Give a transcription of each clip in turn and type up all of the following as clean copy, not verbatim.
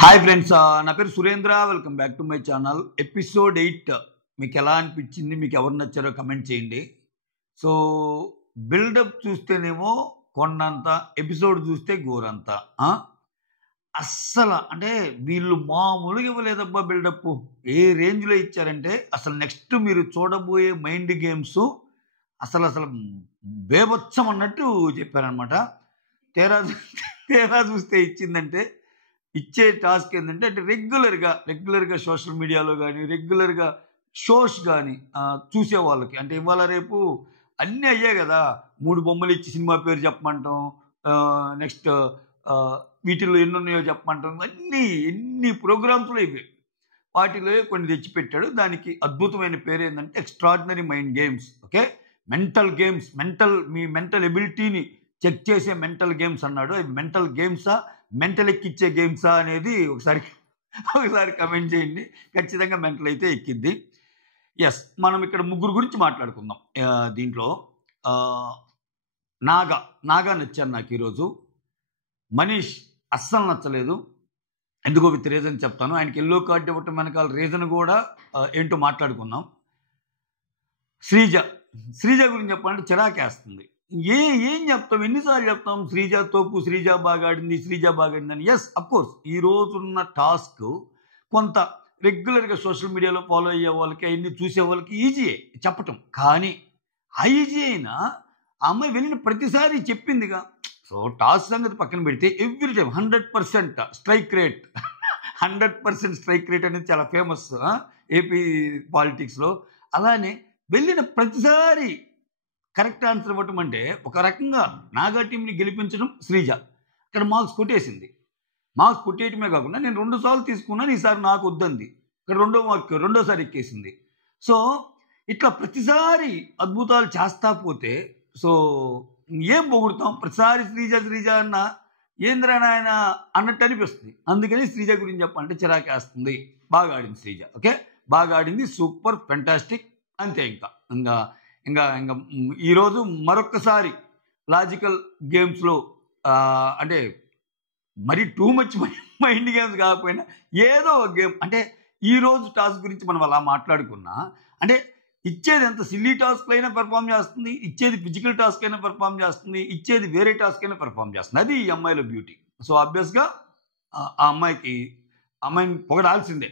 Hi friends, నా పేరు Surendra. Welcome back to my channel. Episode 8 మీకు ఎలా అనిపించింది, మీకు ఎవరు నచ్చారో కమెంట్ చేయండి. సో బిల్డప్ చూస్తేనేమో కొండంత, ఎపిసోడ్ చూస్తే గోరంత. అస్సలు అంటే వీళ్ళు మామూలుగా ఇవ్వలేదబ్బా బిల్డప్. ఏ రేంజ్లో ఇచ్చారంటే అసలు నెక్స్ట్ మీరు చూడబోయే మైండ్ గేమ్స్ అసలు అసలు బేభత్సం అన్నట్టు చెప్పారనమాట. తేరా చూస్తే ఇచ్చిందంటే ఇచ్చే టాస్క్ ఏంటంటే అంటే రెగ్యులర్గా సోషల్ మీడియాలో కానీ రెగ్యులర్గా షోస్ కానీ చూసే వాళ్ళకి అంటే ఇవాళ రేపు అన్నీ అయ్యాయి కదా. 3 బొమ్మలు ఇచ్చి సినిమా పేరు చెప్పమంటాం, నెక్స్ట్ వీటిల్లో ఎన్ని ఉన్నాయో చెప్పమంటాం, ఎన్ని ప్రోగ్రామ్స్లో ఇవే. వాటిలో కొన్ని తెచ్చిపెట్టాడు. దానికి అద్భుతమైన పేరు ఏంటంటే extraordinary mind games. Okay, mental games, మీ మెంటల్ ఎబిలిటీని చెక్ చేసే మెంటల్ గేమ్స్ అన్నాడు. అవి మెంటల్ గేమ్సా, మెంటల్ ఎక్కిచ్చే గేమ్సా అనేది ఒకసారి కమెంట్ చేయండి. ఖచ్చితంగా మెంటల్ అయితే ఎక్కిద్ది. ఎస్, మనం ఇక్కడ ముగ్గురు గురించి మాట్లాడుకుందాం. దీంట్లో నాగా నచ్చాను నాకు ఈరోజు. మనీష్ అస్సలు నచ్చలేదు. ఎందుకో విత్ రీజన్ చెప్తాను. ఆయనకి ఎల్లో కార్డు ఇవ్వటం వెనకాల రీజన్ కూడా ఏంటో మాట్లాడుకుందాం. శ్రీజ గురించి చెప్పాలంటే చిరాకేస్తుంది. ఏం చెప్తాం, ఎన్నిసార్లు చెప్తాం శ్రీజ తోపు, శ్రీజ బాగా ఆడింది అని. ఎస్, అఫ్కోర్స్ ఈ రోజున్న టాస్క్ కొంత రెగ్యులర్గా సోషల్ మీడియాలో ఫాలో అయ్యే వాళ్ళకి, అవన్నీ చూసే వాళ్ళకి ఈజీయే చెప్పటం. కానీ ఆ ఈజీ అయినా ఆ అమ్మాయి వెళ్ళిన ప్రతిసారి చెప్పిందిగా. సో టాస్క్ సంగతి పక్కన పెడితే every time 100% strike rate 100% strike rate అనేది చాలా ఫేమస్ ఏపీ పాలిటిక్స్లో. అలానే వెళ్ళిన ప్రతిసారి కరెక్ట్ ఆన్సర్ ఇవ్వటం అంటే ఒక రకంగా నాగా టీంని గెలిపించడం శ్రీజ. ఇక్కడ మార్క్స్ కొట్టేసింది. మార్క్స్ కొట్టేయటమే కాకుండా నేను 2 సార్లు తీసుకున్నాను, ఈసారి నాకు వద్దంది. ఇక్కడ రెండోసారి ఎక్కేసింది. సో ఇట్లా ప్రతిసారి అద్భుతాలు చేస్తా పోతే సో ఏం పొగుడుతాం. ప్రతిసారి శ్రీజ అన్న ఏంద్రా నాయన అన్నట్టు అనిపిస్తుంది. అందుకని శ్రీజ గురించి చెప్పాలంటే చిరాకేస్తుంది. బాగా ఆడింది శ్రీజ. ఓకే, బాగా ఆడింది, సూపర్ ఫెంటాస్టిక్. అంతే. ఇంకా ఈరోజు మరొక్కసారి లాజికల్ గేమ్స్లో అంటే మరి టూ మచ్ మైండ్ గేమ్స్ కాకపోయినా ఏదో ఒక గేమ్ అంటే ఈరోజు టాస్క్ గురించి మనం అలా మాట్లాడుకున్నా అంటే ఇచ్చేది ఎంత సిల్లీ టాస్క్ అయినా పెర్ఫామ్ చేస్తుంది, ఇచ్చేది ఫిజికల్ టాస్క్ అయినా పెర్ఫామ్ చేస్తుంది, ఇచ్చేది వేరే టాస్క్ అయినా పెర్ఫామ్ చేస్తుంది. అది ఈ అమ్మాయిలో బ్యూటీ. సో ఆబ్వియస్గా ఆ అమ్మాయిని పొగడాల్సిందే.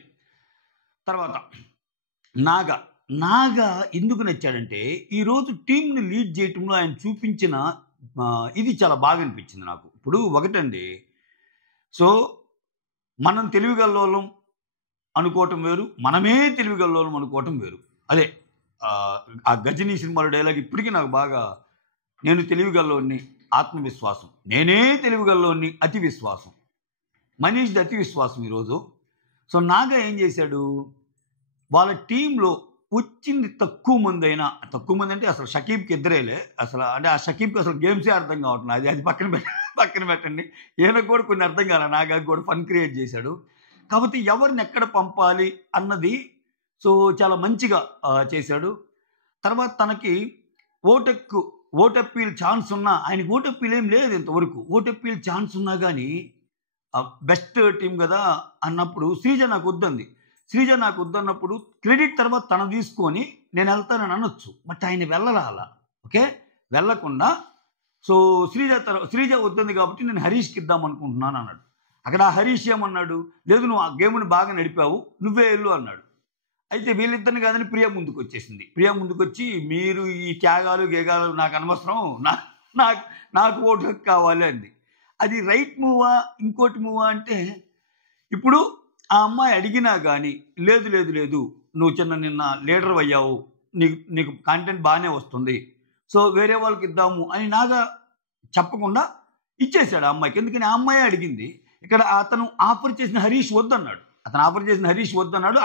తర్వాత నాగా ఎందుకు నచ్చాడంటే ఈరోజు టీంని లీడ్ చేయటంలో ఆయన చూపించిన ఇది చాలా బాగా అనిపించింది నాకు. ఇప్పుడు ఒకటండి, సో మనం తెలివిగల్లోలం అనుకోవటం వేరు, మనమే తెలివిగల్లోలం అనుకోవటం వేరు. అదే ఆ గజనీ సినిమాలో డైలాగ్ ఇప్పటికీ నాకు బాగా, నేను తెలివిగల్లోని ఆత్మవిశ్వాసం, నేనే తెలివిగల్లోని అతి విశ్వాసం. మనీష్ది అతి విశ్వాసం ఈరోజు. సో నాగా ఏం చేశాడు, వాళ్ళ టీంలో వచ్చింది తక్కువ మంది అంటే అసలు షకీబ్కి ఎదురేలే అసలు. అంటే ఆ షకీబ్కి అసలు గేమ్సే అర్థం కావట్లేదు. అది పక్కన పెట్టండి. ఈయనకు కూడా కొన్ని అర్థం కాలే. నాగా కూడా ఫన్ క్రియేట్ చేశాడు. కాబట్టి ఎవరిని ఎక్కడ పంపాలి అన్నది సో చాలా మంచిగా చేశాడు. తర్వాత తనకి ఓటప్పీల్ ఛాన్స్ ఉన్నా, ఆయనకి ఓటప్పీల్ ఏం లేదు ఇంతవరకు. ఓటప్పీల్ ఛాన్స్ ఉన్నా కానీ బెస్ట్ టీం కదా అన్నప్పుడు శ్రీజ నాకు వద్దన్నప్పుడు క్రెడిట్ తర్వాత తను తీసుకొని నేను వెళ్తానని అనొచ్చు. బట్ ఆయన వెళ్ళాల. ఓకే, వెళ్ళకుండా సో శ్రీజ వద్దంది కాబట్టి నేను హరీష్కి ఇద్దాం అనుకుంటున్నాను అన్నాడు. అక్కడ హరీష్ ఏమన్నాడు, లేదు నువ్వు ఆ గేమ్ని బాగా నడిపావు, నువ్వే వెళ్ళు అన్నాడు. అయితే వీళ్ళిద్దరిని కాదని ప్రియా ముందుకు వచ్చేసింది. ప్రియా ముందుకు వచ్చి మీరు ఈ త్యాగాలు గేగాలు నాకు అనవసరం, నాకు ఓటు కావాలి అంది. అది రైట్ మూవా ఇంకోటి మూవా అంటే, ఇప్పుడు ఆ అమ్మాయి అడిగినా కానీ లేదు నువ్వు నిన్న లీడర్ అయ్యావు, నీకు కంటెంట్ బాగానే వస్తుంది, సో వేరే వాళ్ళకి ఇద్దాము అని నాగా చెప్పకుండా ఇచ్చేసాడు ఆ అమ్మాయికి. ఎందుకని ఆ అమ్మాయి అడిగింది. ఇక్కడ అతను ఆఫర్ చేసిన హరీష్ వద్దన్నాడు,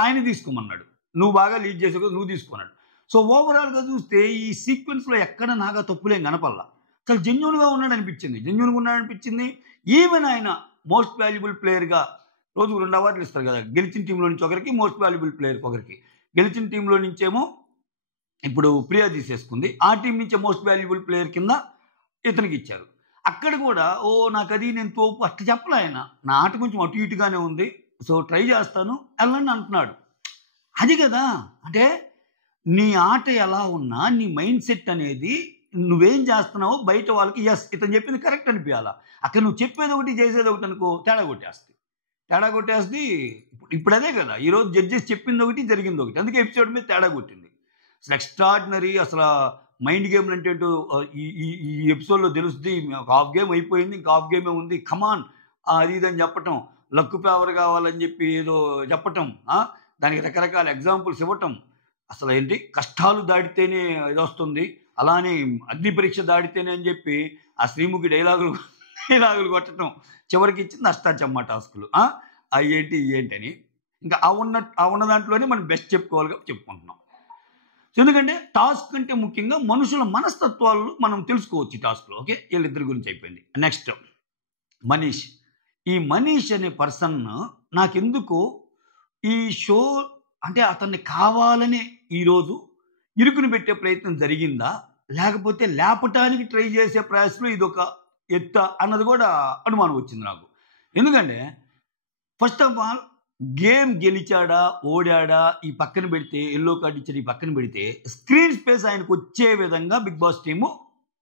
ఆయన తీసుకోమన్నాడు. నువ్వు బాగా లీడ్ చేసావు కదా, నువ్వు తీసుకున్నాడు. సో ఓవరాల్గా చూస్తే ఈ సీక్వెన్స్లో ఎక్కడ నాగా తప్పులేం కనపల్లా. చాలా జెన్యూన్గా ఉన్నాడనిపించింది. ఈవెన్ ఆయన మోస్ట్ వాల్యుబుల్ ప్లేయర్గా రోజుకు 2 అవార్డులు ఇస్తారు కదా. గెలిచిన టీంలో నుంచి ఒకరికి, మోస్ట్ వాల్యుబుల్ ప్లేయర్కి ఒకరికి. గెలిచిన టీంలో నుంచేమో ఇప్పుడు ప్రియా తీసేసుకుంది. ఆ టీం నుంచే మోస్ట్ వాల్యుబుల్ ప్లేయర్ కింద ఇతనికి ఇచ్చారు. అక్కడ అక్కడ కూడా ఓ నాకు అది నేను తోపు అట్లా చెప్పలే ఆయన. నా ఆట కొంచెం అటు ఇటుగానే ఉంది. సో ట్రై చేస్తాను వెళ్ళండి అంటున్నాడు. అది కదా అంటే నీ ఆట ఎలా ఉన్నా నీ మైండ్ సెట్ అనేది నువ్వేం చేస్తున్నావో బయట వాళ్ళకి ఎస్ ఇతను చెప్పింది కరెక్ట్ అనిపించాలా. అక్కడ నువ్వు చెప్పేది ఒకటి చేసేది ఒకటి అనుకో తేడా కొట్టేస్తుంది. ఇప్పుడు అదే కదా ఈరోజు జడ్జెస్ చెప్పింది ఒకటి జరిగింది ఒకటి, అందుకే ఎపిసోడ్ మీద తేడా కొట్టింది. అసలు ఎక్స్ట్రాడినరీ. అసలు మైండ్ గేమ్లు అంటే ఈ ఈ ఈ ఎపిసోడ్లో తెలుస్తుంది. ఒక హాఫ్ గేమ్ అయిపోయింది, ఇంకా హాఫ్ గేమే ఉంది, కమాన్ అది ఇదని చెప్పటం, లక్ ఫేవర్ కావాలని చెప్పి ఏదో చెప్పటం, దానికి రకరకాల ఎగ్జాంపుల్స్ ఇవ్వటం. అసలు ఏంటి కష్టాలు దాటితేనే ఇది వస్తుంది, అలానే అగ్ని పరీక్ష దాటితేనే అని చెప్పి ఆ శ్రీముఖి డైలాగులు కొట్టడం, చివరికి ఇచ్చింది అష్టాచమ్మ టాస్కులు. అవి ఏంటి అని ఇంకా ఆ ఉన్న దాంట్లోనే మనం బెస్ట్ చెప్పుకోవాలిగా చెప్పుకుంటున్నాం. సో ఎందుకంటే టాస్క్ కంటే ముఖ్యంగా మనుషుల మనస్తత్వాలు మనం తెలుసుకోవచ్చు ఈ టాస్క్లో. ఓకే, వీళ్ళిద్దరి గురించి అయిపోయింది. నెక్స్ట్ మనీష్. ఈ మనీష్ అనే పర్సన్ నాకెందుకో ఈ షో అంటే అతన్ని కావాలని ఈరోజు ఇరుకుని పెట్టే ప్రయత్నం జరిగిందా, లేకపోతే లేపటానికి ట్రై చేసే ప్రయాసంలో ఇదొక ఎత్త అన్నది కూడా అనుమానం వచ్చింది నాకు. ఎందుకంటే ఫస్ట్ ఆఫ్ ఆల్ గేమ్ గెలిచాడా ఓడాడా ఈ పక్కన పెడితే, ఎల్లో కార్డు ఇచ్చాడు ఈ పక్కన పెడితే, స్క్రీన్ స్పేస్ ఆయనకు వచ్చే విధంగా బిగ్ బాస్ టీము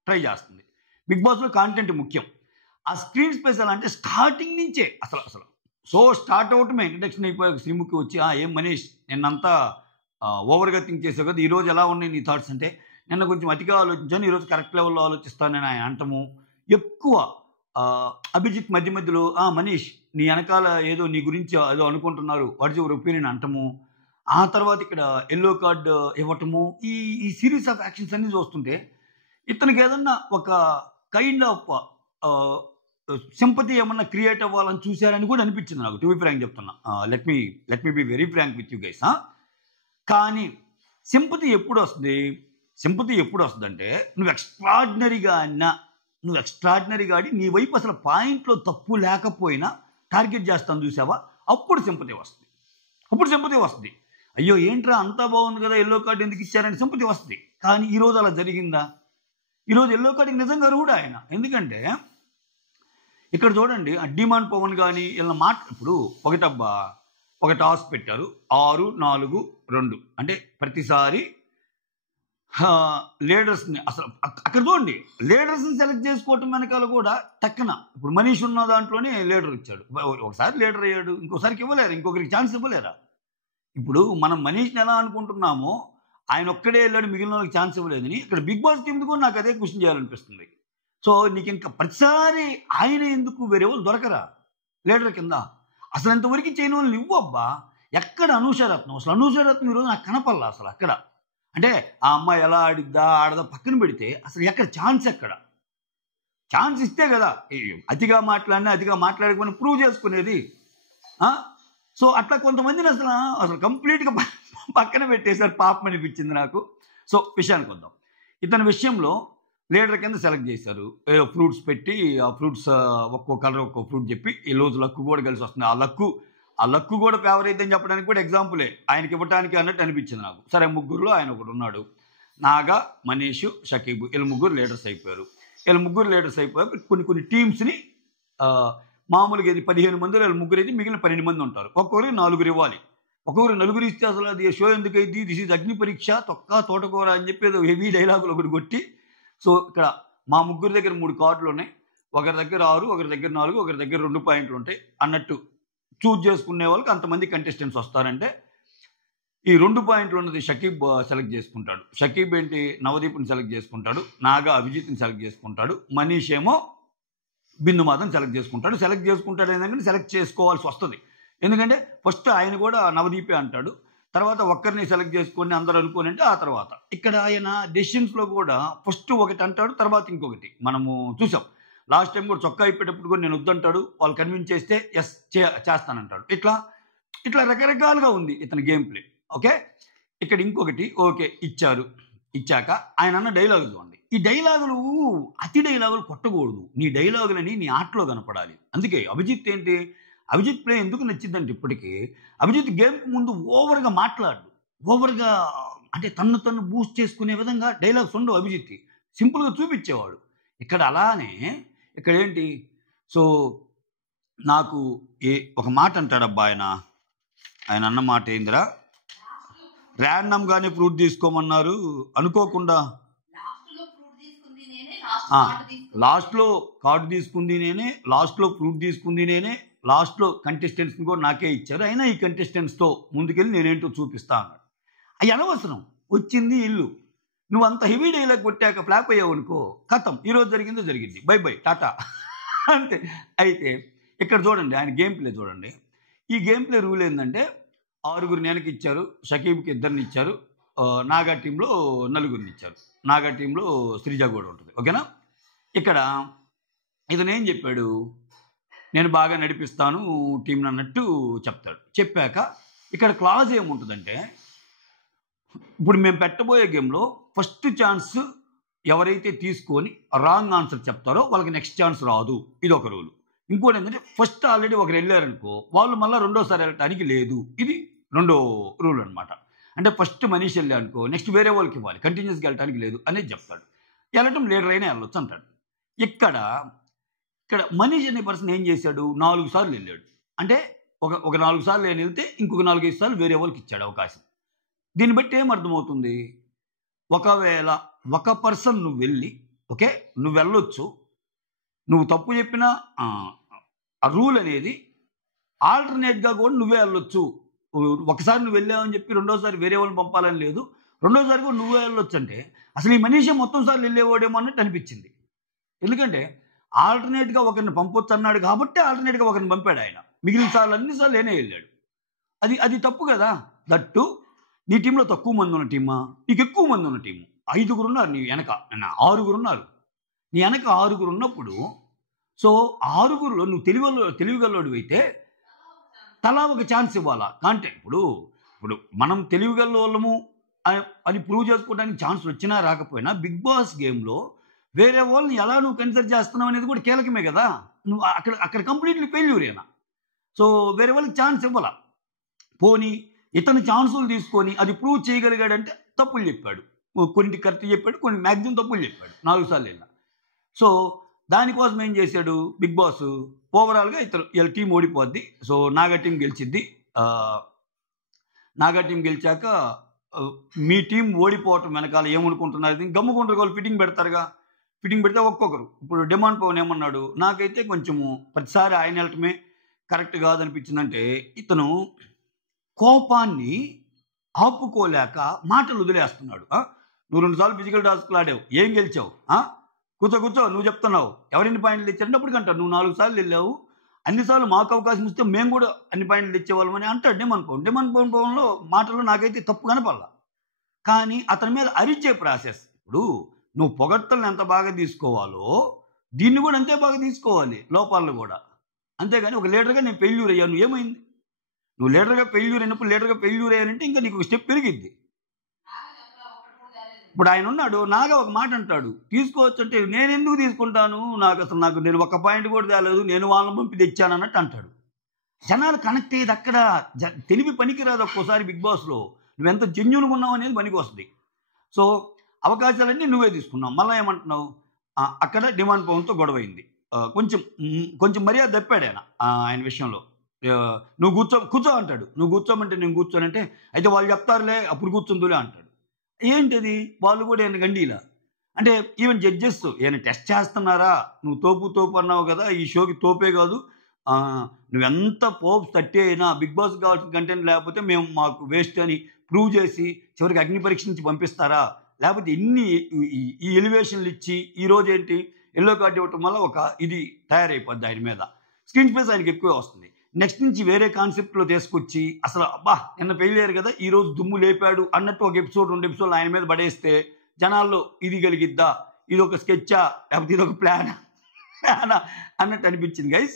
ట్రై చేస్తుంది. బిగ్ బాస్లో కాంటెంట్ ముఖ్యం. ఆ స్క్రీన్ స్పేస్ ఎలా అంటే స్టార్టింగ్ నుంచే అసలు సో స్టార్ట్ అవటమే ఇంట్రడక్షన్ అయిపోయాక శ్రీముఖి వచ్చి ఏం మనీష్ నిన్నంతా ఓవర్గా థింక్ చేసావు కదా, ఈరోజు ఎలా ఉన్నాయి నీ థాట్స్ అంటే, నిన్న కొంచెం అతిగా ఆలోచించాను, ఈరోజు కరెక్ట్ లెవెల్లో ఆలోచిస్తాను నేను ఆయన అంటము. ఎక్కువ అభిజిత్ మధ్యలో మనీష్ నీ వెనకాల ఏదో నీ గురించి ఏదో అనుకుంటున్నారు, వాట్ ఇస్ యువర్ ఒపీనియన్ అంటము. ఆ తర్వాత ఇక్కడ ఎల్లో కార్డు ఇవ్వటము. ఈ సిరీస్ ఆఫ్ యాక్షన్స్ అన్ని చూస్తుంటే ఇతనికి ఏదన్నా ఒక కైండ్ ఆఫ్ సింపతి ఏమన్నా క్రియేట్ అవ్వాలని చూశారని కూడా అనిపించింది నాకు. టు బి ఫ్రాంక్ చెప్తున్నా, let me be very frank with you guys. కానీ సింపతి ఎప్పుడు వస్తుంది అంటే నువ్వు ఎక్స్ట్రాడినరీగా ఆడి నీ వైపు అసలు పాయింట్లో తప్పు లేకపోయినా టార్గెట్ చేస్తాను చూసావా, అప్పుడు సింపతి వస్తుంది. అయ్యో ఏంట్రా అంతా బాగుంది కదా, ఎల్లో కార్డు ఎందుకు ఇచ్చారని సింపతి వస్తుంది. కానీ ఈరోజు అలా జరిగిందా? ఈరోజు ఎల్లో కార్డుకి నిజంగా కూడా ఆయన, ఎందుకంటే ఇక్కడ చూడండి డిమాండ్ పవన్ కానీ ఇలా ఇప్పుడు ఒక టాస్ పెట్టారు 6-4-2 అంటే ప్రతిసారి లీడర్స్ని అసలు అక్కడ చూడండి లీడర్స్ని సెలెక్ట్ చేసుకోవటం వెనకాల కూడా టక్కన ఇప్పుడు మనీష్ ఉన్న దాంట్లోనే లీడర్ ఇచ్చాడు. ఒకసారి లీడర్ అయ్యాడు, ఇంకోసారికి ఇవ్వలేరు, ఇంకొకరికి ఛాన్స్ ఇవ్వలేరా? ఇప్పుడు మనం మనీష్ని ఎలా అనుకుంటున్నామో ఆయన ఒక్కడే వెళ్ళాడు మిగిలిన వాళ్ళకి ఛాన్స్ ఇవ్వలేదని, ఇక్కడ బిగ్ బాస్ టీంది కూడా నాకు అదే క్వశ్చన్ చేయాలనిపిస్తుంది. సో నీకు ఇంకా ప్రతిసారి ఆయన ఎందుకు వేరే వాళ్ళు దొరకరా లీడర్ కింద? అసలు ఇంతవరకు చేయని వాళ్ళు ఇవ్వబ్బా. ఎక్కడ అనూషరత్నం? అసలు అనూషరత్నం ఈరోజు నాకు కనపడలా అసలు అక్కడ. అంటే ఆ అమ్మాయి ఎలా ఆడదా పక్కన పెడితే అసలు ఎక్కడ ఛాన్స్ ఇస్తే కదా అతిగా మాట్లాడకపోయినా ప్రూవ్ చేసుకునేది. సో అట్లా కొంతమందిని అసలు కంప్లీట్గా పక్కన పెట్టేశారు, పాపం అనిపించింది నాకు. సో విషయానికి వద్దాం. ఇతని విషయంలో లీడర్ కింద సెలెక్ట్ చేశారు, ఫ్రూట్స్ పెట్టి ఆ ఫ్రూట్స్ ఒక్కో కలర్ ఒక్కో ఫ్రూట్ చెప్పి ఈ రోజు లక్కు కూడా కలిసి వస్తుంది. ఆ లక్కు కూడా ఫేవర్ అయిద్దని చెప్పడానికి కూడా ఎగ్జాంపులే ఆయనకి ఇవ్వడానికి అన్నట్టు అనిపించింది నాకు. సరే ముగ్గురులో ఆయన ఒకడు ఉన్నాడు, నాగా, మనీష్, షకీబు, వీళ్ళు ముగ్గురు లీడర్స్ అయిపోయారు. కొన్ని టీమ్స్ని మామూలుగా ఇది 15 మందిలో వీళ్ళు ముగ్గురు అయితే మిగిలిన 12 మంది ఉంటారు. ఒక్కొక్కరికి 4 ఇవ్వాలి. ఒక్కొక్కరు 4 ఇస్తే అసలు అది షో ఎందుకైంది, దిస్ ఈజ్ అగ్ని పరీక్ష తోటకూర అని చెప్పి ఏదో హెవీ డైలాగులు ఒకటి కొట్టి, సో ఇక్కడ మా ముగ్గురు దగ్గర 3 కార్డులు ఉన్నాయి, ఒకరి దగ్గర 6, ఒకరి దగ్గర 4, ఒకరి దగ్గర 2 పాయింట్లు ఉంటాయి అన్నట్టు చూజ్ చేసుకునే వాళ్ళకి అంతమంది కంటెస్టెంట్స్ వస్తారంటే ఈ 2 పాయింట్లు ఉన్నది షకీబ్ సెలెక్ట్ చేసుకుంటాడు. షకీబ్ ఏంటి నవదీప్ని సెలెక్ట్ చేసుకుంటాడు, నాగా అభిజిత్ని సెలెక్ట్ చేసుకుంటాడు, మనీష్ ఏమో బిందుమాధని సెలెక్ట్ చేసుకుంటాడు ఏంటంటే సెలెక్ట్ చేసుకోవాల్సి వస్తుంది. ఎందుకంటే ఫస్ట్ ఆయన కూడా నవదీపే అంటాడు, తర్వాత ఒక్కరిని సెలెక్ట్ చేసుకొని అందరూ అనుకోని అంటే ఆ తర్వాత ఇక్కడ ఆయన డెసిషన్స్లో కూడా ఫస్ట్ ఒకటి అంటాడు, తర్వాత ఇంకొకటి మనము చూసాం. లాస్ట్ టైం కూడా చొక్కా అయిపోయేటప్పుడు కూడా నేను వద్దంటాడు, వాళ్ళు కన్విన్స్ చేస్తే ఎస్ చేస్తానంటాడు. ఇట్లా రకరకాలుగా ఉంది ఇతని గేమ్ ప్లే. ఓకే, ఇక్కడ ఇంకొకటి ఓకే ఇచ్చాక ఆయన అన్న డైలాగులు చూడండి. ఈ డైలాగులు అతి డైలాగులు కొట్టకూడదు, నీ డైలాగులని నీ ఆటలో కనపడాలి. అందుకే అభిజిత్ ప్లే ఎందుకు నచ్చిందంటే ఇప్పటికీ అభిజిత్ గేమ్కి ముందు ఓవర్గా అంటే తన్ను బూస్ట్ చేసుకునే విధంగా డైలాగ్స్ ఉండవు. అభిజిత్కి సింపుల్గా చూపించేవాడు. ఇక్కడ అలానే ఇక్కడ ఏంటి, సో నాకు ఒక మాట అంటాడబ్బా ఆయన అన్న మాట ఏందిరా, ర్యాండమ్గానే ఫ్రూట్ తీసుకోమన్నారు అనుకోకుండా, లాస్ట్లో కార్డు తీసుకుంది నేనే, లాస్ట్లో ఫ్రూట్ తీసుకుంది నేనే, లాస్ట్లో కంటెస్టెంట్స్ని కూడా నాకే ఇచ్చారు, అయినా ఈ కంటెస్టెంట్స్తో ముందుకెళ్ళి నేనేంటో చూపిస్తా అన్నాడు. అవి అనవసరం, వచ్చింది ఇల్లు. నువ్వు అంత హెవీ డైలాగ్ కొట్టాక ఫ్లాప్ అయ్యావు అనుకో, కథం, ఈరోజు జరిగిందో జరిగింది, బై బై టాటా అంతే. అయితే ఇక్కడ చూడండి, ఆయన గేమ్ ప్లే చూడండి. ఈ గేమ్ ప్లే రూల్ ఏంటంటే 6 నెనకి ఇచ్చారు, షకీబ్కి 2 ఇచ్చారు, నాగా టీంలో 4 ఇచ్చారు, నాగా టీంలో శ్రీజ కూడా ఉంటుంది. ఓకేనా. ఇక్కడ ఇతను ఏం చెప్పాడు, నేను బాగా నడిపిస్తాను టీంని అన్నట్టు చెప్తాడు. చెప్పాక ఇక్కడ క్లాజ్ ఏముంటుందంటే, ఇప్పుడు మేము పెట్టబోయే గేమ్లో ఫస్ట్ ఛాన్స్ ఎవరైతే తీసుకొని రాంగ్ ఆన్సర్ చెప్తారో వాళ్ళకి నెక్స్ట్ ఛాన్స్ రాదు, ఇది ఒక రూల్. ఇంకోటి ఏంటంటే, ఫస్ట్ ఆల్రెడీ ఒకరు వెళ్ళారనుకో వాళ్ళు మళ్ళీ రెండోసారి వెళ్ళటానికి లేదు, ఇది రెండో రూల్ అనమాట. అంటే ఫస్ట్ మనీష్ వెళ్ళారనుకో నెక్స్ట్ వేరే వాళ్ళకి ఇవ్వాలి, కంటిన్యూస్గా వెళ్ళటానికి లేదు అనేది చెప్తాడు. వెళ్ళటం లీడర్ అయినా వెళ్ళొచ్చు అంటాడు. ఇక్కడ మనీష్ అనే పర్సన్ ఏం చేశాడు, 4 సార్లు వెళ్ళాడు. అంటే ఒక 4 సార్లు నేను వెళ్తే ఇంకొక 4-5 సార్లు వేరే వాళ్ళకి ఇచ్చాడు అవకాశం. దీన్ని బట్టి ఏం అర్థమవుతుంది, ఒకవేళ ఒక పర్సన్ నువ్వు వెళ్ళి, ఓకే నువ్వు వెళ్ళొచ్చు, నువ్వు తప్పు చెప్పినా ఆ రూల్ అనేది ఆల్టర్నేట్గా కూడా నువ్వే వెళ్ళొచ్చు. ఒకసారి నువ్వు వెళ్ళావని చెప్పి రెండోసారి వేరే వాళ్ళని పంపాలని లేదు, రెండోసారి కూడా నువ్వే వెళ్ళొచ్చు. అంటే అసలు ఈ మనీషే మొత్తం సార్లు వెళ్ళేవాడేమో అన్నట్టు అనిపించింది. ఎందుకంటే ఆల్టర్నేట్గా ఒకరిని పంపొచ్చు అన్నాడు కాబట్టి ఆల్టర్నేట్గా ఒకరిని పంపాడు ఆయన, మిగిలిన సార్లు అన్నిసార్లు నేనే వెళ్ళాడు. అది తప్పు కదా. దట్టు నీ టీంలో తక్కువ మంది ఉన్న టీమా, నీకు ఎక్కువ మంది ఉన్న టీము, 5 ఉన్నారు, నీ వెనక 6 ఉన్నారు, నీ వెనక 6 ఉన్నప్పుడు, సో 6లో నువ్వు తెలివిగల్లోడు అయితే తలా ఒక ఛాన్స్ ఇవ్వాలా. అంటే ఇప్పుడు మనం తెలివిగల వాళ్ళము అని ప్రూవ్ చేసుకోవడానికి ఛాన్స్ వచ్చినా రాకపోయినా బిగ్ బాస్ గేమ్లో వేరే వాళ్ళని ఎలా నువ్వు కన్సిడర్ చేస్తున్నావు అనేది కూడా కీలకమే కదా. నువ్వు అక్కడ కంప్లీట్లీ ఫెయిల్యూరేనా. సో వేరే వాళ్ళకి ఛాన్స్ ఇవ్వాలా. పోనీ ఇతను ఛాన్సులు తీసుకొని అది ప్రూవ్ చేయగలిగాడంటే తప్పులు చెప్పాడు, కొన్ని కరెక్ట్ చెప్పాడు, కొన్ని మ్యాక్సిమం తప్పులు చెప్పాడు 4 సార్లు వెళ్ళా. సో దానికోసం ఏం చేశాడు బిగ్ బాస్, ఓవరాల్గా వీళ్ళ టీం ఓడిపోద్ది, సో నాగా టీం గెలిచిద్ది. నాగా టీం గెలిచాక మీ టీం ఓడిపోవటం వెనకాల ఏమనుకుంటున్నారు, గమ్ముకుంటారు వాళ్ళు, ఫిట్టింగ్ పెడతారుగా. ఫిట్టింగ్ పెడితే ఒక్కొక్కరు, ఇప్పుడు డిమాండ్ పవన్ ఏమన్నాడు, నాకైతే కొంచెము ప్రతిసారి ఆయన వెళ్ళటమే కరెక్ట్ కాదనిపించిందంటే, ఇతను కోపాన్ని ఆపుకోలేక మాటలు వదిలేస్తున్నాడు. నువ్వు 2 సార్లు ఫిజికల్ టాస్క్లు ఆడావు, ఏం గెలిచావు, కూర్చో నువ్వు చెప్తున్నావు, ఎవరిన్ని పాయింట్లు తెచ్చారంటే అప్పటికి అంటాడు, నువ్వు 4 సార్లు వెళ్ళావు, అన్నిసార్లు మాకు అవకాశం ఇస్తే మేము కూడా అన్ని పాయింట్లు తెచ్చేవాళ్ళమని అంటాడు డిమాండ్ పవన్లో మాటలు నాకైతే తప్పు కనపడలా. కానీ అతని మీద అరిచే ప్రాసెస్, ఇప్పుడు నువ్వు పొగడ్తలను ఎంత బాగా తీసుకోవాలో దీన్ని కూడా అంతే బాగా తీసుకోవాలి, లోపాలను కూడా. అంతేగాని ఒక లీడర్గా నేను ఫెయిల్యూర్ అయ్యాను, ఏమైంది, నువ్వు లీడర్గా ఫెయిల్యూర్ అయ్యానంటే ఇంకా నీకు ఒక స్టెప్ పెరిగిద్ది. ఇప్పుడు ఆయన ఉన్నాడు, నాగా ఒక మాట అంటాడు, తీసుకోవచ్చు అంటే నేను ఎందుకు తీసుకుంటాను, నేను 1 పాయింట్ కూడా తేలేదు, నేను వాళ్ళని పంపి తెచ్చాను అన్నట్టు అంటాడు. జనాలు కనెక్ట్ అయ్యేది అక్కడ. తెలివి పనికిరాదు ఒక్కోసారి బిగ్ బాస్లో, నువ్వెంత జెన్యూన్గా ఉన్నావు అనేది పనికి వస్తుంది. సో అవకాశాలన్నీ నువ్వే తీసుకున్నావు, మళ్ళీ ఏమంటున్నావు, అక్కడ డిమాండ్ పవన్తో గొడవైంది, కొంచెం మర్యాద తప్పాడు ఆయన విషయంలో. నువ్వు కూర్చో అంటాడు, నువ్వు కూర్చోమంటే నేను కూర్చోనంటే, అయితే వాళ్ళు చెప్తారులే అప్పుడు కూర్చుందులే అంటాడు. ఏంటిది, వాళ్ళు కూడా ఏమైనా గండీలా అంటే, ఈవెన్ జడ్జెస్ ఏమైనా టెస్ట్ చేస్తున్నారా, నువ్వు తోపు అన్నావు కదా, ఈ షోకి తోపే కాదు, నువ్వెంత పోప్స్ 30 అయినా బిగ్ బాస్ కావాల్సిన కంటెంట్ లేకపోతే మాకు వేస్ట్ అని ప్రూవ్ చేసి చివరికి అగ్ని పరీక్ష నుంచి పంపిస్తారా, లేకపోతే ఎన్ని ఈ ఎలివేషన్లు ఇచ్చి ఈరోజు ఏంటి ఎల్లో కార్డు ఇవ్వటం వల్ల ఒక ఇది తయారైపోద్ది ఆయన మీద, స్క్రీన్ స్పేస్ ఆయనకి ఎక్కువే వస్తుంది. నెక్స్ట్ నుంచి వేరే కాన్సెప్ట్లో తీసుకొచ్చి అసలు నిన్న ఫెయిలియర్ కదా ఈరోజు దుమ్ము లేపాడు అన్నట్టు ఒక ఎపిసోడ్ 2 ఎపిసోడ్లు ఆయన మీద పడేస్తే జనాల్లో ఇది కలిగిద్దా, ఇది ఒక స్కెచ్చా లేకపోతే ఇది ఒక ప్లాన్ అన్నట్టు అనిపించింది. గైస్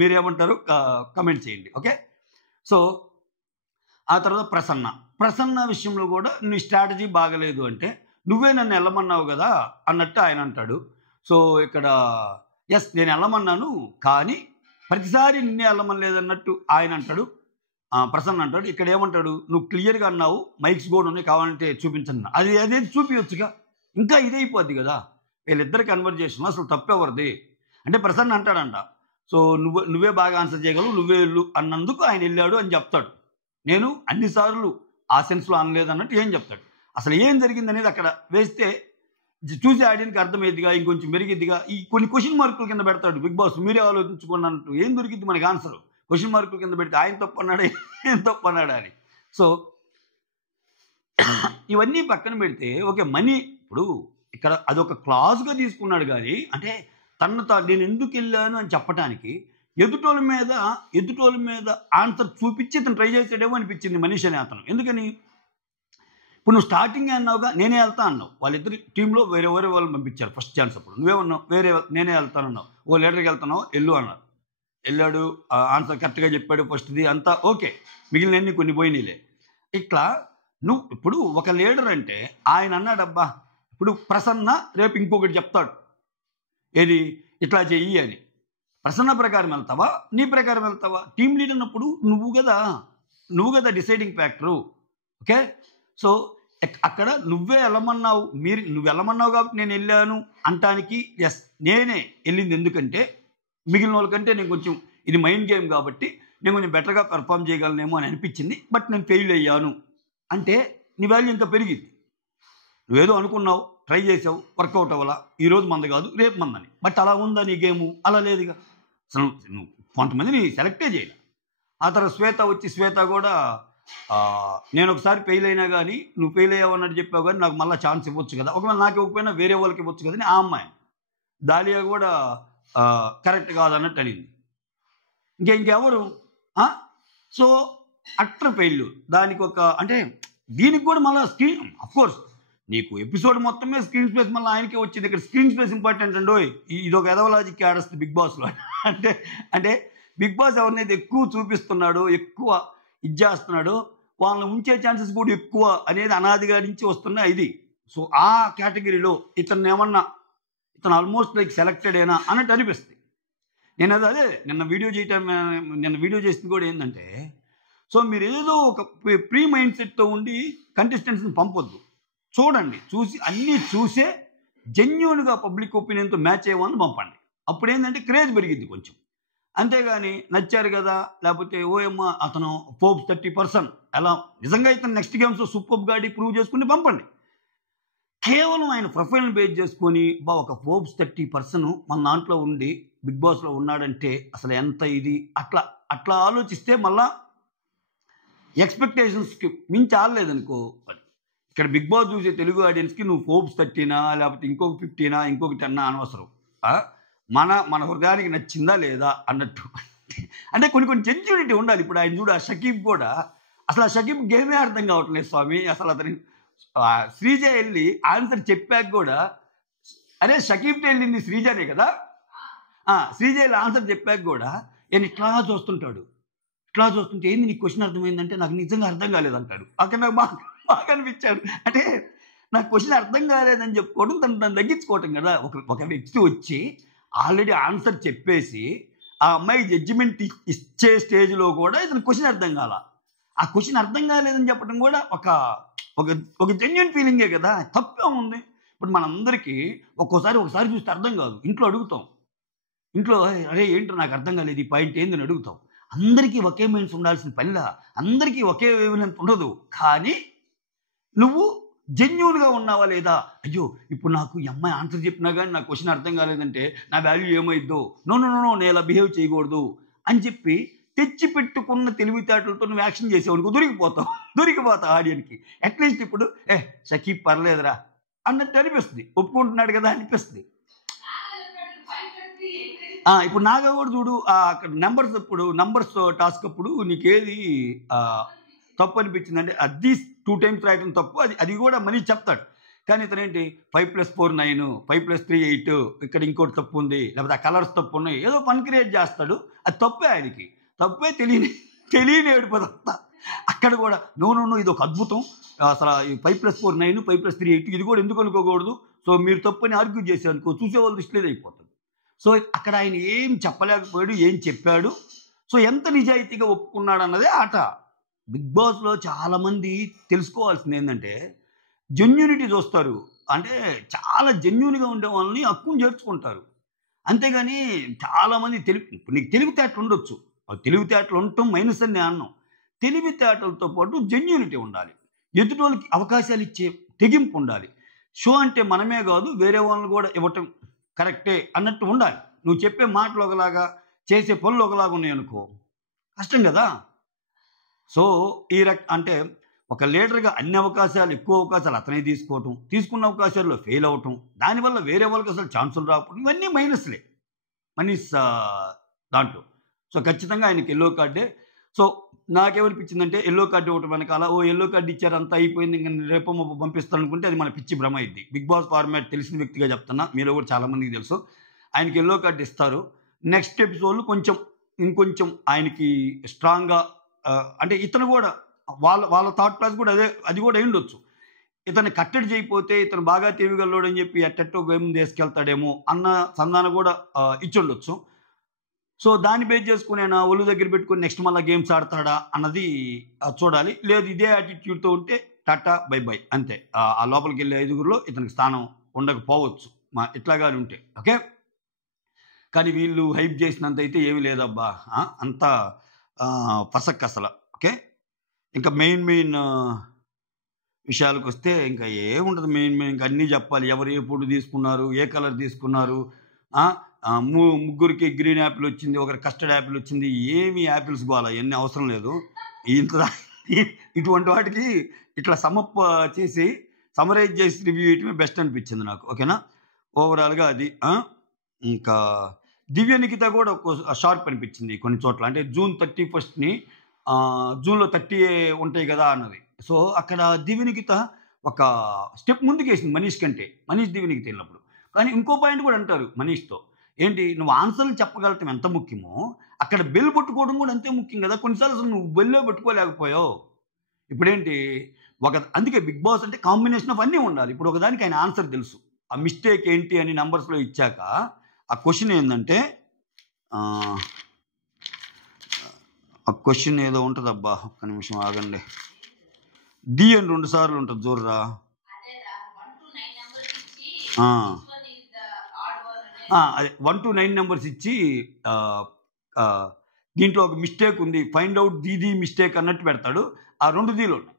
మీరేమంటారు కమెంట్ చేయండి. ఓకే, సో ఆ తర్వాత ప్రసన్న విషయంలో కూడా నీ స్ట్రాటజీ బాగలేదు అంటే నువ్వే నన్ను వెళ్ళమన్నావు కదా అన్నట్టు ఆయన అంటాడు. సో ఇక్కడ ఎస్ నేను వెళ్ళమన్నాను కానీ ప్రతిసారి నిన్నే వెళ్ళమని లేదన్నట్టు ఆయన అంటాడు. ప్రసన్న అంటాడు, ఇక్కడ ఏమంటాడు, నువ్వు క్లియర్గా అన్నావు, మైక్స్ కూడా ఉన్నాయి కావాలంటే చూపించండి, అదే చూపించచ్చుగా, ఇంకా ఇదైపోద్ది కదా వీళ్ళిద్దరి కన్వర్జేషన్. అసలు తప్పెవరిది, అంటే ప్రసన్న అంటాడంట, సో నువ్వే బాగా ఆన్సర్ చేయగలవు, నువ్వే వెళ్ళు అన్నందుకు ఆయన వెళ్ళాడు అని చెప్తాడు. నేను అన్నిసార్లు ఆ సెన్స్లో అనలేదు అన్నట్టు ఏం చెప్తాడు. అసలు ఏం జరిగింది అనేది అక్కడ వేస్తే చూసి ఆడియన్కి అర్థమైద్దిగా, ఇంకొంచెం మెరిగిద్దిగా. ఈ కొన్ని క్వశ్చన్ మార్కుల కింద పెడతాడు బిగ్ బాస్, మీరే ఆలోచించుకోండి అన్నట్టు. ఏం దొరికిద్ది మనకి ఆన్సర్? క్వశ్చన్ మార్కుల కింద పెడితే ఆయన తప్పు అన్నాడా ఏం తప్పు అన్నాడా అని. సో ఇవన్నీ పక్కన పెడితే ఓకే, మనీ ఇప్పుడు ఇక్కడ అదొక క్లాజ్గా తీసుకున్నాడు. కానీ అంటే నేను ఎందుకు వెళ్ళాను అని చెప్పడానికి ఎదుటోళ్ళ మీద ఆన్సర్ చూపించి ఇతను ట్రై చేసాడేమో అనిపించింది మనిషి అని అతను. ఎందుకని ఇప్పుడు నువ్వు స్టార్టింగ్ అన్నావుగా, నేనే వెళ్తా అన్నావు. వాళ్ళిద్దరు టీంలో వేరే వాళ్ళని పంపించారు ఫస్ట్ ఛాన్స్. అప్పుడు నువ్వేమన్నావు, నేనే వెళ్తానన్నావు. ఓ లీడర్కి వెళ్తున్నావు, వెళ్ళు అన్నారు. వెళ్ళాడు, ఆన్సర్ కరెక్ట్గా చెప్పాడు ఫస్ట్ది అంతా ఓకే, మిగిలినన్ని కొన్ని పోయినాయిలే. ఇట్లా నువ్వు ఇప్పుడు ఒక లీడర్ అంటే ఆయన అన్నాడబ్బా, ఇప్పుడు ప్రసన్న రేపు ఇంకొకటి చెప్తాడు, ఏది ఇట్లా చెయ్యి అని. ప్రసన్న ప్రకారం వెళ్తావా, నీ ప్రకారం వెళ్తావా? టీం లీడర్ అన్నప్పుడు నువ్వు కదా డిసైడింగ్ ఫ్యాక్టరు. ఓకే, సో అక్కడ నువ్వు వెళ్ళమన్నావు కాబట్టి నేను వెళ్ళాను అంటానికి ఎస్, నేనే వెళ్ళింది. ఎందుకంటే మిగిలిన వాళ్ళకంటే నేను కొంచెం ఇది మైండ్ గేమ్ కాబట్టి నేను కొంచెం బెటర్గా పెర్ఫామ్ చేయగలనేమో అని అనిపించింది, బట్ నేను ఫెయిల్ అయ్యాను అంటే నీ వాల్యూ ఇంకా పెరిగింది. నువ్వేదో అనుకున్నావు, ట్రై చేసావు, వర్కౌట్ అవ్వాలా, ఈరోజు మంద కాదు రేపు మందని. బట్ అలా ఉందా నీ గేము? అలా లేదుగా. అసలు నువ్వు కొంతమందిని సెలెక్టే చేయాలి. ఆ తర్వాత శ్వేత కూడా నేను ఒకసారి ఫెయిల్ అయినా కానీ నువ్వు ఫెయిల్ అయ్యావు అన్నట్టు చెప్పావు, కానీ నాకు మళ్ళీ ఛాన్స్ ఇవ్వచ్చు కదా, ఒకవేళ నాకు ఇవ్వకపోయినా వేరే వాళ్ళకి ఇవ్వచ్చు కదా అని ఆ అమ్మాయి. దాలియా కూడా కరెక్ట్ కాదన్నట్టు అనింది. ఇంకెవరు? So utter failure. దానికి అంటే దీనికి కూడా మళ్ళీ స్క్రీన్, అఫ్కోర్స్ నీకు ఎపిసోడ్ మొత్తమే స్క్రీన్ స్పేస్ మళ్ళీ ఆయనకే వచ్చింది. ఇక్కడ స్క్రీన్ స్పేస్ ఇంపార్టెంట్ అండి. ఇది ఒక ఎదవలాజిక్ ఆడస్తుంది బిగ్ బాస్లో. అంటే బిగ్ బాస్ ఎవరినైతే ఎక్కువ చూపిస్తున్నాడో, ఎక్కువ ఇచ్చేస్తున్నాడో, వాళ్ళని ఉంచే ఛాన్సెస్ కూడా ఎక్కువ అనేది అనాదిగా నుంచి వస్తున్న ఇది. సో ఆ కేటగిరీలో ఇతను ఆల్మోస్ట్ లైక్ సెలెక్టెడ్ అయినా అన్నట్టు అనిపిస్తుంది. నేను అదే నిన్న వీడియో చేసింది కూడా ఏంటంటే, సో మీరు ఏదో ఒక ప్రీ మైండ్ సెట్తో ఉండి కంటెస్టెంట్స్ని పంపొద్దు. చూడండి, అన్నీ చూసే జెన్యూన్గా పబ్లిక్ ఒపీనియన్తో మ్యాచ్ అయ్యేవాళ్ళని పంపండి. అప్పుడు ఏంటంటే క్రేజ్ పెరిగిద్ది కొంచెం. అంతేగాని నచ్చారు కదా, లేకపోతే ఓయమ్మ అతను ఫోర్బ్స్ 30% ఎలా నిజంగా ఇతను నెక్స్ట్ గేమ్స్లో సూపర్ గాడి ప్రూవ్ చేసుకుని పంపండి. కేవలం ఆయన ప్రొఫైల్ని బేస్ చేసుకొని ఒక ఫోర్బ్స్ 30% మన దాంట్లో ఉండి బిగ్ బాస్లో ఉన్నాడంటే అసలు ఎంత ఇది, అట్లా ఆలోచిస్తే మళ్ళా ఎక్స్పెక్టేషన్స్కి మించి ఆడలేదనుకో. ఇక్కడ బిగ్ బాస్ చూసే తెలుగు ఆడియన్స్కి నువ్వు ఫోర్బ్స్ 30 లేకపోతే ఇంకొక 50 ఇంకొక 10 అనవసరం. మన హృదయానికి నచ్చిందా లేదా అన్నట్టు. అంటే కొన్ని జెన్యూనిటీ ఉండాలి. ఇప్పుడు ఆయన చూడు, ఆ షకీబ్ కూడా అసలు ఆ షకీబ్ గేమే అర్థం కావట్లేదు స్వామి. అసలు అతని శ్రీజ వెళ్ళి ఆన్సర్ చెప్పాక కూడా, అరే షకీబ్తో వెళ్ళింది శ్రీజనే కదా, శ్రీజ వెళ్ళి ఆన్సర్ చెప్పాక కూడా నేను ఇట్లా చూస్తుంటే ఏంది నీకు క్వశ్చన్ అర్థమైందంటే నాకు నిజంగా అర్థం కాలేదంటాడు. అక్కడ నాకు బాగా అనిపించాడు. అంటే నాకు క్వశ్చన్ అర్థం కాలేదని చెప్పుకోవడం తను తగ్గించుకోవటం కదా. ఒక వ్యక్తి వచ్చి ఆల్రెడీ ఆన్సర్ చెప్పేసి ఆ అమ్మాయి జడ్జిమెంట్ ఇచ్చే స్టేజ్లో కూడా ఇతను క్వశ్చన్ అర్థం కాల. ఆ క్వశ్చన్ అర్థం కాలేదని చెప్పడం కూడా ఒక జెన్యూన్ ఫీలింగే కదా, తప్పే ఉంది. ఇప్పుడు మనందరికీ ఒకసారి చూస్తే అర్థం కాదు, ఇంట్లో అడుగుతాం. ఇంట్లో అరే ఏంటో నాకు అర్థం కాలేదు, ఈ పాయింట్ ఏందని అడుగుతాం. అందరికీ ఒకే మైండ్స్ ఉండాల్సిన పనిలా, అందరికీ ఒకే వేవ్లెంత్ ఉండదు. కానీ నువ్వు జెన్యూన్గా ఉన్నావా లేదా? అయ్యో ఇప్పుడు నాకు ఈ అమ్మాయి ఆన్సర్ చెప్పినా కానీ నాకు క్వశ్చన్ అర్థం కాలేదంటే నా వాల్యూ ఏమైద్దో, నో నేను ఇలా బిహేవ్ చేయకూడదు అని చెప్పి తెచ్చి పెట్టుకున్న తెలివితేటలతో నువ్వు యాక్షన్ చేసేవాడికి దొరికిపోతావు ఆడియన్కి. అట్లీస్ట్ ఇప్పుడు షకీబ్ పర్లేదురా అన్నట్టు అనిపిస్తుంది, ఒప్పుకుంటున్నాడు కదా అనిపిస్తుంది. ఇప్పుడు నాగా కూడా చూడు, అక్కడ నంబర్స్ టాస్క్ అప్పుడు నీకేది తప్పు అనిపించింది అంటే అది 2 times రాయటం తప్పు, అది కూడా మనీ చెప్తాడు. కానీ ఇతనేంటి 5+4 9, 5+3 8, ఇక్కడ ఇంకోటి తప్పు ఉంది, లేకపోతే ఆ కలర్స్ తప్పు ఉన్నాయి, ఏదో పని క్రియేట్ చేస్తాడు. అది తప్పే, ఆయనకి తప్పే, తెలియని ఏడిపోతా. అక్కడ కూడా నో ఇది ఒక అద్భుతం, అసలు 5+4 9, 5+3 8 ఇది కూడా ఎందుకు అనుకోకూడదు, సో మీరు తప్పు అని ఆర్గ్యూ చేశారనుకో చూసేవాళ్ళు దృష్టిలేదు అయిపోతుంది. సో అక్కడ ఆయన ఏం చెప్పలేకపోయాడు, ఏం చెప్పాడు, సో ఎంత నిజాయితీగా ఒప్పుకున్నాడు అన్నదే ఆట. బిగ్ బాస్లో చాలామంది తెలుసుకోవాల్సింది ఏంటంటే జెన్యూనిటీ చూస్తారు. అంటే చాలా జెన్యూన్గా ఉండే వాళ్ళని హక్కును చేర్చుకుంటారు. అంతేగాని చాలామంది ఇప్పుడు నీకు తెలివితేటలు ఉండొచ్చు. తెలివితేటలు ఉండటం మైనస్ అని నేను అన్నాను. తెలివితేటలతో పాటు జెన్యూనిటీ ఉండాలి. ఎదుటోళ్ళకి అవకాశాలు ఇచ్చే తెగింపు ఉండాలి. షో అంటే మనమే కాదు, వేరే వాళ్ళని కూడా ఇవ్వటం కరెక్టే అన్నట్టు ఉండాలి. నువ్వు చెప్పే మాటలు ఒకలాగా, చేసే పనులు ఒకలాగా ఉన్నాయనుకో కష్టం కదా. సో ఈ అంటే ఒక లీడర్గా అన్ని అవకాశాలు, ఎక్కువ అవకాశాలు అతనే తీసుకోవటం, తీసుకున్న అవకాశాల్లో ఫెయిల్ అవ్వటం, దానివల్ల వేరే వాళ్ళకి అసలు ఛాన్సులు రాకపోవడం, ఇవన్నీ మైనస్లే మనీస్ దాంట్లో. సో ఖచ్చితంగా ఆయనకి ఎల్లో కార్డే. సో నాకేమనిపించిందంటే ఎల్లో కార్డు ఇవ్వటం వెనకాల ఎల్లో కార్డు ఇచ్చారు, అంతా అయిపోయింది, ఇంకా రేపో మాపో పంపిస్తారనుకుంటే అది మన పిచ్చి భ్రమ అయింది. బిగ్ బాస్ ఫార్మాట్ తెలిసిన వ్యక్తిగా చెప్తున్నా, మీలో కూడా చాలామందికి తెలుసు. ఆయనకి ఎల్లో కార్డు ఇస్తారు. నెక్స్ట్ ఎపిసోడ్లు ఇంకొంచెం ఆయనకి స్ట్రాంగ్గా, అంటే ఇతను కూడా వాళ్ళ థాట్ ప్రాసెస్ కూడా అది కూడా అయి ఉండొచ్చు. ఇతన్ని కట్టడి చేయకపోతే ఇతను బాగా తెలివిగల్లోడు అని చెప్పి ఎట్టెట్టో గేమ్ తీసుకెళ్తాడేమో అన్న సంధానం కూడా ఇచ్చి ఉండొచ్చు. సో దాన్ని బేస్ చేసుకుని ఆయన ఒళ్ళు దగ్గర పెట్టుకుని నెక్స్ట్ మళ్ళీ గేమ్స్ ఆడతాడా అన్నది చూడాలి. లేదు ఇదే యాటిట్యూడ్తో ఉంటే టాటా బై బై అంతే. ఆ లోపలికి వెళ్ళే 5గురిలో ఇతనికి స్థానం ఉండకపోవచ్చు ఇట్లాగాని ఉంటే. ఓకే, కానీ వీళ్ళు హైప్ చేసినంత అయితే ఏమీ లేదబ్బా, అంతా పసక్ అసలు. ఓకే, ఇంకా మెయిన్ విషయాలకు వస్తే ఇంకా ఏముండదు. మెయిన్ ఇంకా అన్నీ చెప్పాలి. ఎవరు ఏ ఫుడ్ తీసుకున్నారు, ఏ కలర్ తీసుకున్నారు, ముగ్గురికి గ్రీన్ యాపిల్ వచ్చింది, ఒకరి కస్టర్డ్ యాపిల్ వచ్చింది, ఏమి యాపిల్స్ పోవాలా, ఇవన్నీ అవసరం లేదు. ఇటువంటి వాటికి ఇట్లా చేసి సమరైజ్ చేసి రివ్యూ ఇయటమే బెస్ట్ అనిపించింది నాకు. ఓకేనా, ఓవరాల్గా అది. ఇంకా దివ్య నిఖిత కూడా ఒక షార్ప్ అనిపించింది కొన్ని చోట్ల. అంటే జూన్ 31ని జూన్లో 30 ఉంటాయి కదా అన్నది. సో అక్కడ దివ్య నిఖిత ఒక స్టెప్ ముందుకేసింది మనీష్ కంటే. మనీష్ దివ్య నిఖిత వెళ్ళినప్పుడు. కానీ ఇంకో పాయింట్ కూడా అంటారు మనీష్తో, ఏంటి నువ్వు ఆన్సర్లు చెప్పగలటం ఎంత ముఖ్యమో అక్కడ బెల్ పట్టుకోవడం కూడా అంతే ముఖ్యం కదా. కొన్నిసార్లు అసలు నువ్వు బెల్లో పెట్టుకోలేకపోయావు. ఇప్పుడేంటి అందుకే బిగ్ బాస్ అంటే కాంబినేషన్ ఆఫ్ అన్నీ ఉండాలి. ఇప్పుడు ఒకదానికి ఆయన ఆన్సర్ తెలుసు, ఆ మిస్టేక్ ఏంటి అని నంబర్స్లో ఇచ్చాక ఆ క్వశ్చన్ ఏంటంటే, ఆ క్వశ్చన్ ఏదో ఉంటుంది అబ్బా, ఒక్క నిమిషం ఆగండి. డి అని 2 సార్లు ఉంటుంది చూడరా. అదే 1 to 9 నెంబర్స్ ఇచ్చి దీంట్లో ఒక మిస్టేక్ ఉంది, ఫైండ్ అవుట్ ది మిస్టేక్ అన్నట్టు పెడతాడు. ఆ 2 దీలో ఉన్నాయి.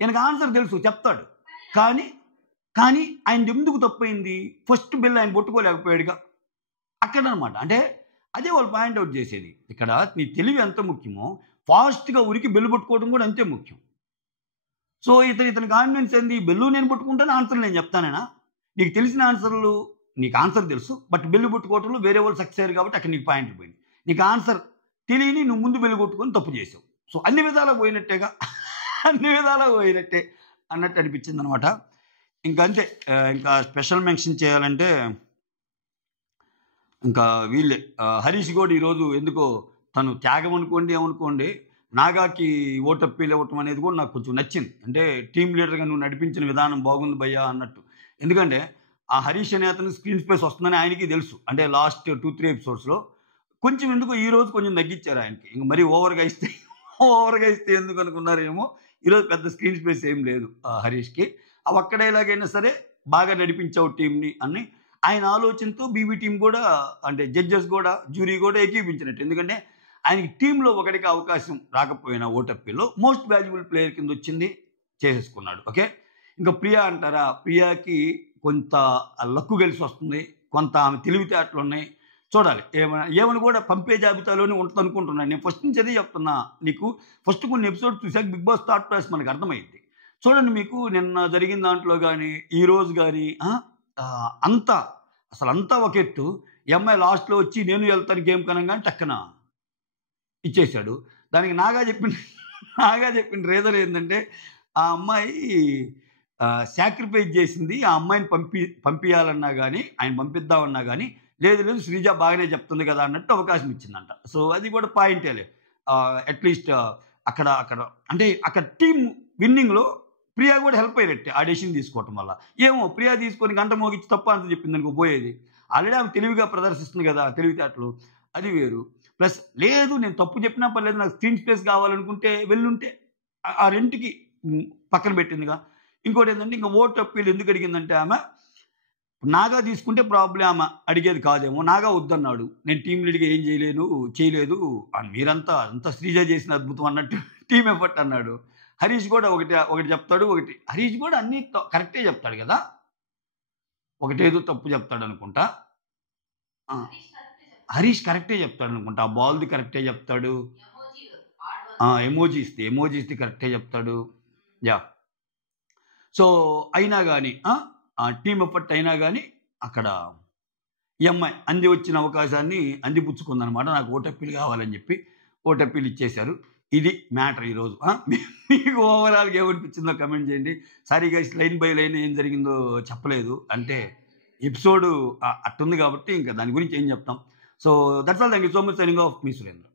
ఆయనకు ఆన్సర్ తెలుసు, చెప్తాడు. కానీ ఆయన ఎందుకు తప్పైంది, ఫస్ట్ బిల్ ఆయన పట్టుకోలేకపోయాడుగా అక్కడ అనమాట. అంటే అదే వాళ్ళు పాయింట్అవుట్ చేసేది. ఇక్కడ నీ తెలివి ఎంత ముఖ్యమో ఫాస్ట్గా ఉరికి బెల్లు పట్టుకోవడం కూడా అంతే ముఖ్యం. సో ఇతని కాన్ఫిడెన్స్ ఏంది, బెల్లు నేను పట్టుకుంటాను, ఆన్సర్లు నేను చెప్తానేనా. నీకు తెలిసిన ఆన్సర్లు, నీకు ఆన్సర్ తెలుసు, బట్ బెల్లు పట్టుకోవడంలో వేరే వాళ్ళు సక్సెస్ అయ్యారు కాబట్టి అక్కడ నీకు పాయింట్ పోయింది. నీకు ఆన్సర్ తెలియని నువ్వు ముందు బెల్లు కొట్టుకొని తప్పు చేసావు. సో అన్ని విధాలా పోయినట్టేగా, అన్ని విధాలా పోయినట్టే అన్నట్టు అనిపించింది అనమాట. ఇంకా అంతే. ఇంకా స్పెషల్ మెన్షన్ చేయాలంటే ఇంకా వీళ్ళే, హరీష్ గౌడ్ ఈరోజు ఎందుకో తను త్యాగం అనుకోండి ఏమనుకోండి, నాగాకి ఓటప్పీలు ఇవ్వటం అనేది కూడా నాకు కొంచెం నచ్చింది. అంటే టీమ్ లీడర్గా నువ్వు నడిపించిన విధానం బాగుంది భయ్యా అన్నట్టు. ఎందుకంటే ఆ హరీష్ అనే అతను స్క్రీన్ స్పేస్ వస్తుందని ఆయనకి తెలుసు. అంటే లాస్ట్ 2-3 ఎపిసోడ్స్లో కొంచెం ఎందుకో ఈరోజు కొంచెం తగ్గించారు ఆయనకి. ఇంక మరీ ఓవర్గా ఇస్తే ఎందుకు అనుకున్నారేమో. ఈరోజు పెద్ద స్క్రీన్ స్పేస్ ఏం లేదు హరీష్కి. అవి అక్కడ ఎలాగైనా సరే బాగా నడిపించావు టీంని అని ఆయన ఆలోచనతో బీబీ టీం కూడా, అంటే జడ్జెస్ కూడా, జ్యూరీ కూడా ఏకీపించినట్టు. ఎందుకంటే ఆయనకి టీంలో ఒకటికి అవకాశం రాకపోయినా ఓటప్పీలో మోస్ట్ వాల్యుబుల్ ప్లేయర్ కింద వచ్చింది, చేసేసుకున్నాడు. ఓకే, ఇంకా ప్రియా అంటారా, ప్రియాకి కొంత లక్కు కలిసి వస్తుంది, కొంత ఆమె తెలివితేటలు ఉన్నాయి. చూడాలి ఏమని కూడా పంపే జాబితాలోనే ఉంటుంది అనుకుంటున్నాను. నేను ఫస్ట్ నుంచి అదే చెప్తున్నా నీకు. ఫస్ట్ కొన్ని ఎపిసోడ్ చూసాక బిగ్ బాస్ థాట్ ప్రాసెస్ మనకు అర్థమైంది. చూడండి, మీకు నిన్న జరిగిన దాంట్లో కానీ ఈరోజు కానీ అంతా ఒక ఎత్తు. ఈ అమ్మాయి లాస్ట్లో వచ్చి నేను వెళ్తాను గేమ్ కనంగానే టక్కన ఇచ్చేశాడు. దానికి నాగా చెప్పిన రీజన్ ఏంటంటే, ఆ అమ్మాయి సాక్రిఫైస్ చేసింది. ఆ అమ్మాయిని పంపించాలన్నా కానీ, ఆయన పంపిద్దామన్నా కానీ లేదు శ్రీజ బాగానే చెప్తుంది కదా అన్నట్టు అవకాశం ఇచ్చిందంట. సో అది కూడా పాయింటేలే. అట్లీస్ట్ అక్కడ అంటే అక్కడ టీమ్ విన్నింగ్లో ప్రియా కూడా హెల్ప్ అయినట్టే ఆ డెసిషన్ తీసుకోవటం వల్ల. ఏమో ప్రియా తీసుకొని గంట మోగించి తప్ప అంత చెప్పింది అనుకో పోయేది. ఆల్రెడీ ఆమె తెలివిగా ప్రదర్శిస్తుంది కదా, తెలివితేటలు, అది వేరు. ప్లస్ లేదు నేను తప్పు చెప్పినా పర్లేదు, నాకు స్క్రీన్ స్పేస్ కావాలనుకుంటే వెళ్ళుంటే ఆ రెంట్కి పక్కన పెట్టిందిగా. ఇంకోటి ఏంటంటే ఇంకా ఓటు అప్పీలు ఎందుకు అడిగిందంటే, ఆమె నాగా తీసుకుంటే ప్రాబ్లం ఆమె అడిగేది కాదేమో. నాగా వద్దన్నాడు. నేను టీమ్ లీడ్‌గా ఏం చేయలేదు. మీరంతా అంతా శ్రీజ చేసిన అద్భుతం అన్నట్టు టీమ్ ఎఫర్ట్ అన్నాడు. హరీష్ కూడా ఒకటి చెప్తాడు. హరీష్ కూడా అన్నీ కరెక్టే చెప్తాడు కదా! ఒకటేదో తప్పు చెప్తాడనుకుంటా. ఆ! హరీష్ కరెక్టే చెప్తాడనుకుంటా. ఆ బాల్‌ది కరెక్టే చెప్తాడు. ఎమోజీస్‌ది కరెక్టే చెప్తాడు. యాహ్! సో, అయినా గాని టీమ్ ఎఫర్ట్ అయినా గాని అక్కడ ఈ అమ్మాయి వచ్చిన అవకాశాన్ని అందిపుచ్చుకుందనమాట. నాకు ఓటప్పీలు కావాలని చెప్పి ఓటప్పీలు ఇచ్చేశారు. ఇది మ్యాటర్ ఈరోజు. మీకు ఓవరాల్‌గా ఏమనిపించిందో కమెంట్ చేయండి. Sorry guys, line by line ఏం జరిగిందో చెప్పలేదు. అంటే ఎపిసోడ్ అట్టుంది కాబట్టి ఇంకా దాని గురించి ఏం చెప్తాం. So that's all. Thank you so much. Signing off. Me Surendra.